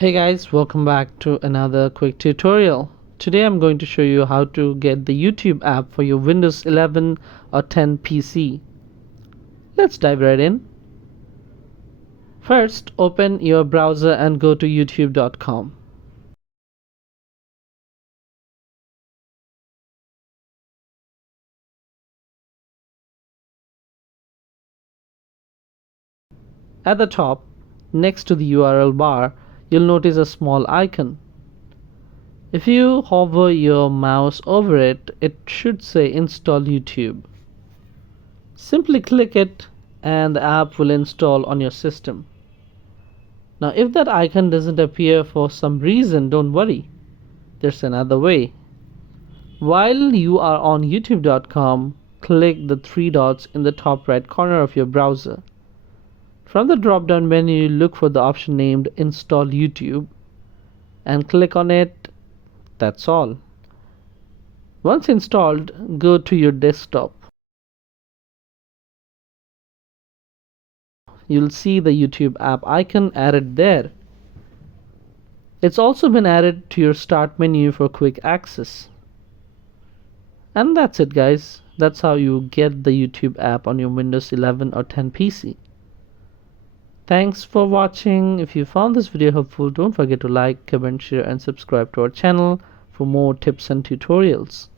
Hey guys, welcome back to another quick tutorial. Today I'm going to show you how to get the YouTube app for your Windows 11 or 10 PC. Let's dive right in. First, open your browser and go to youtube.com. At the top, next to the URL bar, you'll notice a small icon. If you hover your mouse over it, it should say Install YouTube. Simply click it and the app will install on your system. Now if that icon doesn't appear for some reason, don't worry. There's another way. While you are on youtube.com, click the three dots in the top right corner of your browser. From the drop-down menu, look for the option named Install YouTube and click on it. That's all. Once installed, go to your desktop. You'll see the YouTube app icon added there. It's also been added to your start menu for quick access. And that's it guys. That's how you get the YouTube app on your Windows 11 or 10 PC. Thanks for watching. If you found this video helpful, don't forget to like, comment, share and subscribe to our channel for more tips and tutorials.